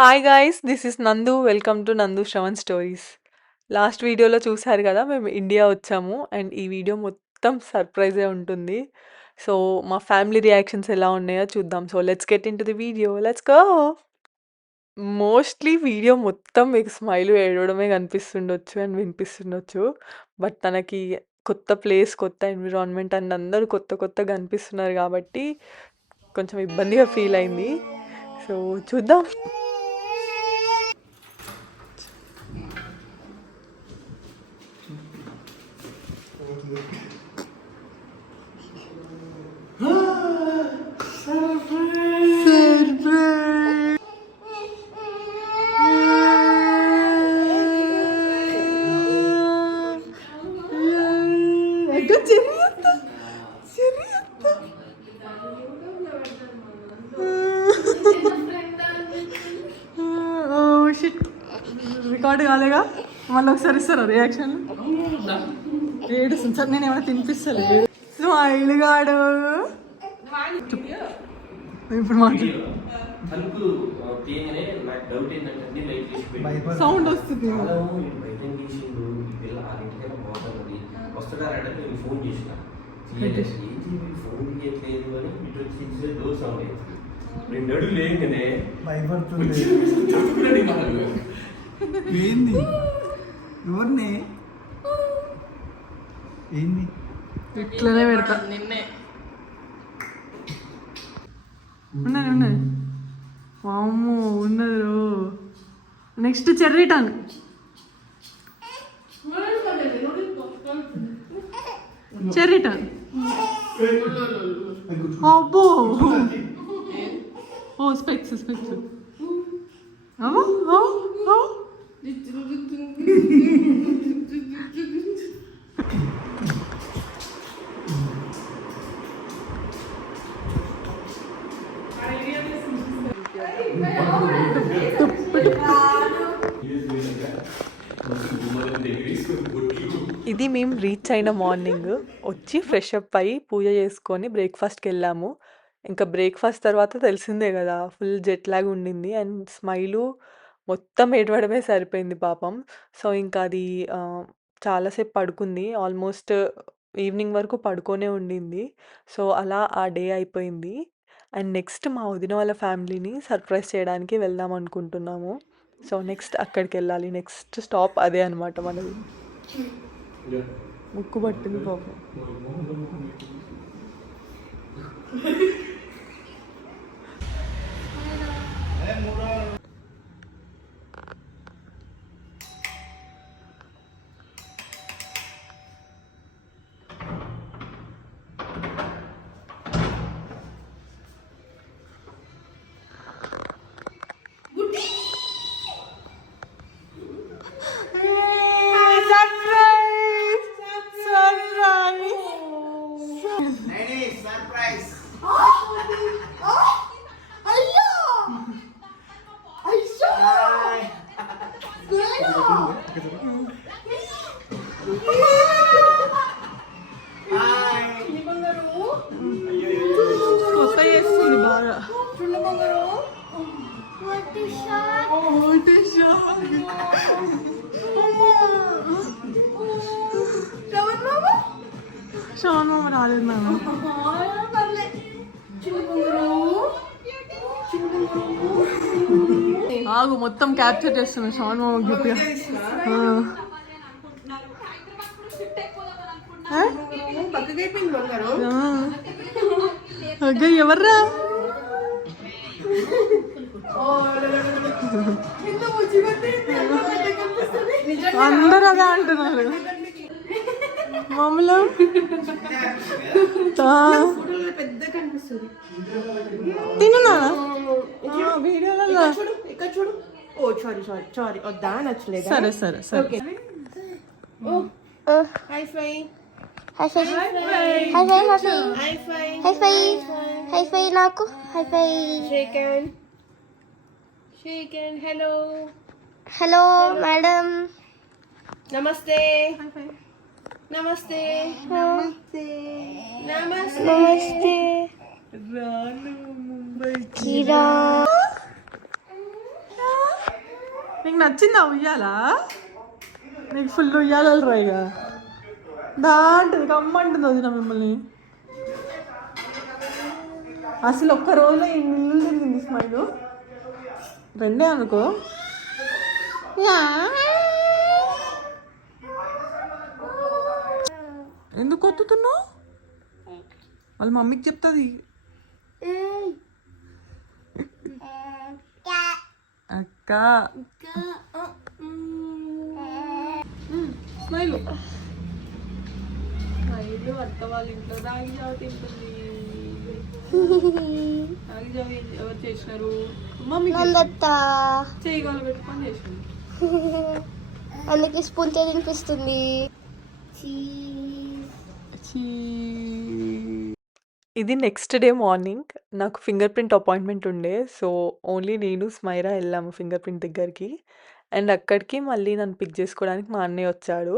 Hi guys, this is నందు. Welcome to నందు Shravan stories. Last వీడియోలో చూసారు కదా, మేము ఇండియా వచ్చాము అండ్ ఈ వీడియో మొత్తం సర్ప్రైజే ఉంటుంది. సో మా ఫ్యామిలీ రియాక్షన్స్ ఎలా ఉన్నాయో చూద్దాం. So let's get in to the video, let's go. Mostly video మొత్తం మీకు స్మైల్ ఏడవడమే కనిపిస్తుండొచ్చు అండ్ వినిపిస్తుండొచ్చు. బట్ తనకి కొత్త ప్లేస్, కొత్త ఎన్విరాన్మెంట్ అండ్ అందరూ కొత్త కొత్తగా కనిపిస్తున్నారు కాబట్టి కొంచెం ఇబ్బందిగా ఫీల్ అయింది. సో చూద్దాం. రికార్డు కాలేగా, మళ్ళీ ఒకసారి ఇస్తారా రియాక్షన్? ఏడుస్తుంది సార్, నేను ఏమైనా తినిపిస్తాను. స్మైల్ గాడు ఇప్పుడు సౌండ్ వస్తుంది. ఏంది ఎవరిని ఏంది ఇట్లనే పెడతా. నిన్నే ఉన్నది ఉన్నది వామ్మో ఉన్నది. నెక్స్ట్ చెర్రీ టన్. చెర్రీ టన్. అబ్బో, ఓ స్పెక్స్ స్పెక్స్. ఇది మేము రీచ్ అయిన మార్నింగ్. వచ్చి ఫ్రెష్ అప్ అయ్యి పూజ చేసుకొని బ్రేక్ఫాస్ట్కి వెళ్ళాము. ఇంకా బ్రేక్ఫాస్ట్ తర్వాత తెలిసిందే కదా, ఫుల్ జెట్ లాగ్ ఉండింది అండ్ స్మైలు మొత్తం ఏడవడమే సరిపోయింది పాపం. సో ఇంకా అది చాలాసేపు పడుకుంది, ఆల్మోస్ట్ ఈవినింగ్ వరకు పడుకొనే ఉండింది. సో అలా ఆ డే అయిపోయింది. అండ్ నెక్స్ట్ మా వదిన వాళ్ళ ఫ్యామిలీని సర్ప్రైజ్ చేయడానికి వెళ్దాం అనుకుంటున్నాము. సో నెక్స్ట్ అక్కడికి వెళ్ళాలి. నెక్స్ట్ స్టాప్ అదే అనమాట మనది. ముక్కు పట్టింది పాపం. శ్రవణ్ మామ రాలేదు నాన్న. ఆగు, మొత్తం క్యాప్చర్ చేస్తున్నా శ్రవణ్ మామ చెప్పి. అగ్గ ఎవర్రా? అందరూ అదే అంటున్నారు. మామూలు తిన్నా వీడియోలలో. సరే సరే సరే. High five high five high five high five high five high five నాకు high five. Shake hand shake hand. Hello hello madam. నమస్తే నమస్తే నమస్తే నమస్తే. రాను ముంబైకి రా. నీకు నచ్చిందా ఉయ్యాలా? నీకు ఫుల్ ఉయ్యాలలు రాయిగా దాంటుంది కమ్మంటుంది వదిన మిమ్మల్ని. అసలు ఒక్క రోజులో ఇల్లు తిరిగింది స్మైలు. 2 అనుకో. ఎందుకు కొత్తుతున్నావు? వాళ్ళ మమ్మీకి చెప్తుంది. అక్క స్మైలు స్మైలు అత్త వాళ్ళ ఇంట్లో రాగి జావ తింటుంది. రాగి జావ ఎవరు చేసినారు? మమ్మీ చేయగలు పెట్టుకొని చేసింది. అందుకే స్పూన్ తో తినిపిస్తుంది. ఇది నెక్స్ట్ డే మార్నింగ్. నాకు ఫింగర్ ప్రింట్ అపాయింట్మెంట్ ఉండే. సో ఓన్లీ నేను స్మైరా వెళ్ళాము ఫింగర్ ప్రింట్ దగ్గరికి. అండ్ అక్కడికి మళ్ళీ నన్ను పిక్ చేసుకోవడానికి మా అన్నయ్య వచ్చాడు.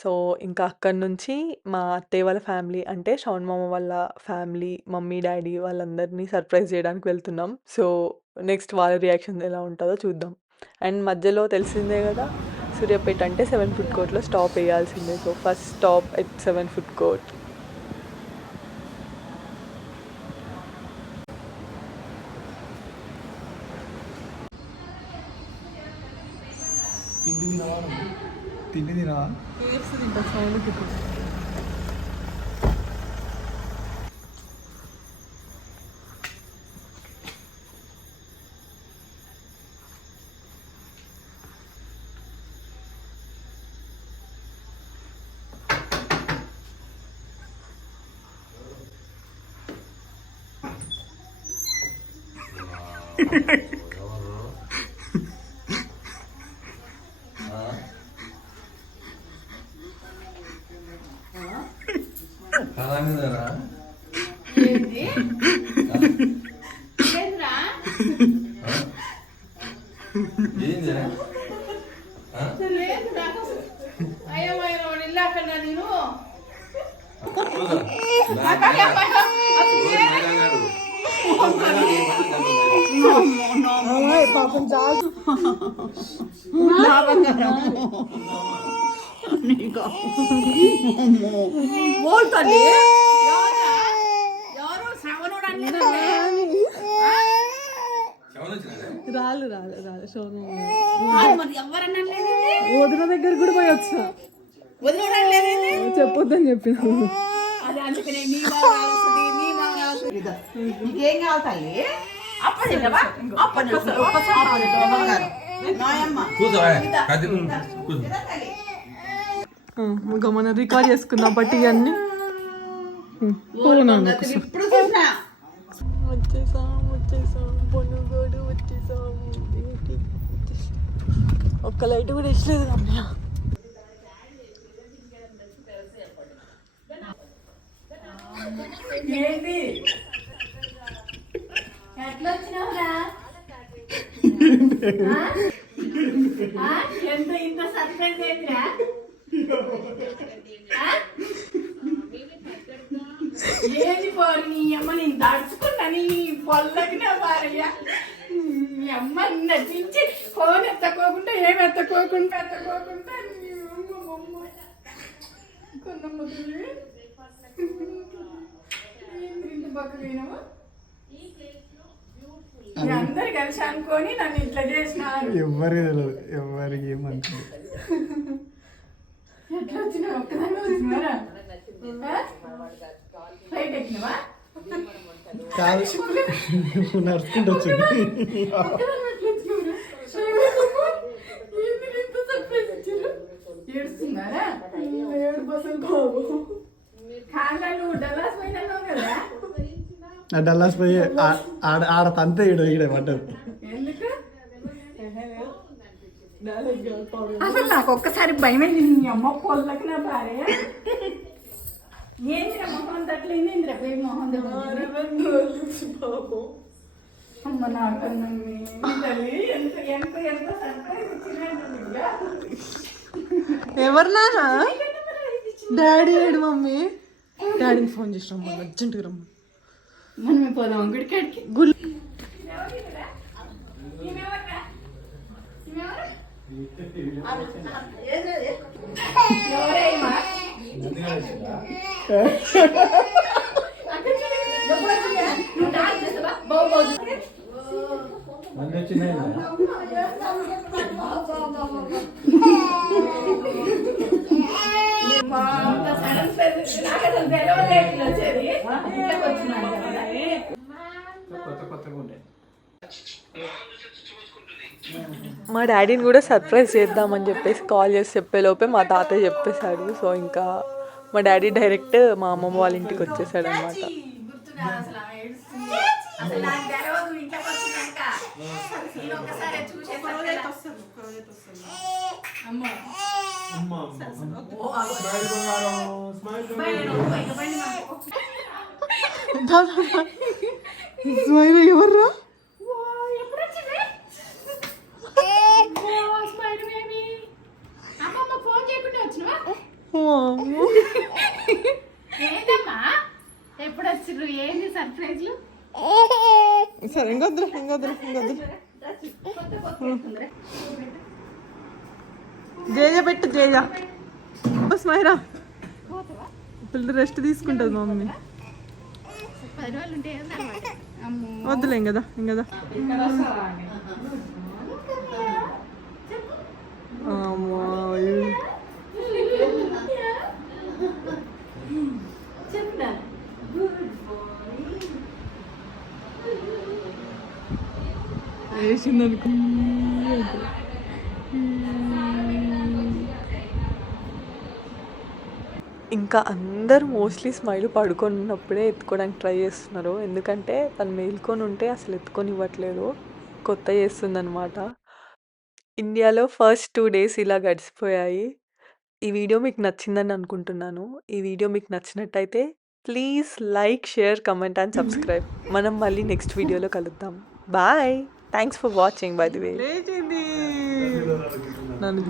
సో ఇంకా అక్కడి నుంచి మా అత్తయ్య వాళ్ళ ఫ్యామిలీ అంటే షౌన్ మామ వాళ్ళ ఫ్యామిలీ, మమ్మీ డాడీ వాళ్ళందరినీ సర్ప్రైజ్ చేయడానికి వెళ్తున్నాం. సో నెక్స్ట్ వాళ్ళ రియాక్షన్ ఎలా ఉంటుందో చూద్దాం. అండ్ మధ్యలో తెలిసిందే కదా, సూర్యాపేట అంటే 7 ఫుడ్ కోర్ట్లో స్టాప్ వేయాల్సిందే. So first stop at 7 food court. తిండి తినవా? రాలు సోను వదిన దగ్గర కూడా పోయి వచ్చిన చెప్పొద్దని చెప్పిన. ఏం కావాలి గమన రికార్డ్ చేసుకున్నా బట్ ఇవన్నీ వచ్చేసాం పొన్నుగోడు వచ్చేసాము. ఒక్క లైట్ కూడా వేసలేదు అన్నయ్య. ఇంత సర్ప్రైజ్ ఏంటిరా? ఏది పోరు నీ అమ్మ నేను దడుచుకున్నా నీ పొల్లకి నా భార్య నీ అమ్మ నటించి ఫోన్ ఎత్తకోకుండా ఏమి ఎత్తకోకుండా కొన్నమ్మ ఇంటి పక్కలేనమ్మా అందరు కలిసి అనుకొని నన్ను ఇట్లా చేసినారు. ఎవరికి తెలియదు, ఎవరికి ఏమంటుంది. ఎట్లా వచ్చినా ఒక్కదాన్ని వచ్చినారా? ఫ్లైట్ ఎక్కినవా? కాదు, నడుచుకుంటూ వచ్చింది. ఏడుస్తున్నారా? ఏడుపు అసలు బాబు కాళ్ళు డల్లాస్ పోయినావు కదా. డల్లాస్ పోయి ఆడ తంతే ఈడ పడ్డది. ఎందుకు అసలు నాకు ఒక్కసారి భయమైంది. నీ అమ్మ పొల్లకి నా భార్య ఏంద్ర మొహం తట్లేదు. ఇంద్ర పోయి మొహం అమ్మ నాకన్నా తల్లి ఎంత ఎంత ఎంత సర్ప్రైజ్ ఇచ్చినా. ఎవరు నానా? డాడీ ఏడు మమ్మీ. డాడీని ఫోన్ చేసి రమ్మ, అర్జెంట్గా రమ్మ. మనమే పోదాం గుడికాడికి. ఎవరేమా అక్కడ చూడు, డబ్బులు వచ్చినాయా? నువ్వు డాన్స్ చేస్తావా? బావు బావు. మా అంత సడన్ సర్వీస్ నాకు అసలు తెలవలేదు ఇట్లా వచ్చేది. ఇంట్లోకి వచ్చినాను కదా. కొత్త కొత్తగా ఉంటాయి. మా డాడీని కూడా సర్ప్రైజ్ చేద్దామని చెప్పేసి కాల్ చేసి చెప్పేలోపే మా తాతయ్య చెప్పేశాడు. సో ఇంకా మా డాడీ డైరెక్ట్ మా అమ్మమ్మ వాళ్ళ ఇంటికి వచ్చేసాడు అనమాట. గుర్తుగా అసలు ఆమె ఏడుస్తుంది. అసలు నాకు తెలవదు ఇంట్లోకి వచ్చినాక. నేను ఒకసారి చూసేసరికి అమ్మ ఎవర్రా ఫోన్ చేయకుండా వచ్చినవా? ఏంటమ్మా ఎప్పుడు వచ్చిర్రు? ఏంది సర్ప్రైజ్లు? సరే ఇంకొద్దురు ఇంకొద్దురు ఇంకొద్దురు జేజ పెట్టు జేజ. స్మైరా పిల్ల రెస్ట్ తీసుకుంటుంది మమ్మీ. 10 రోజులు ఉంటాయి అన్నమాట. వద్దులే ఇంకదా ఇంకదా. వేసింది అనుకో. ఇంకా అందరూ మోస్ట్లీ స్మైల్ పడుకొని ఉన్నప్పుడే ఎత్తుకోవడానికి ట్రై చేస్తున్నారు. ఎందుకంటే తను మేల్కొని ఉంటే అసలు ఎత్తుకొని ఇవ్వట్లేదు. కొత్త చేస్తుందన్నమాట. ఇండియాలో ఫస్ట్ 2 డేస్ ఇలా గడిచిపోయాయి. ఈ వీడియో మీకు నచ్చిందని అనుకుంటున్నాను. ఈ వీడియో మీకు నచ్చినట్టయితే please like, share, comment and subscribe. మనం మళ్ళీ నెక్స్ట్ వీడియోలో కలుద్దాం. Bye. Thanks for watching by the way. నన్ను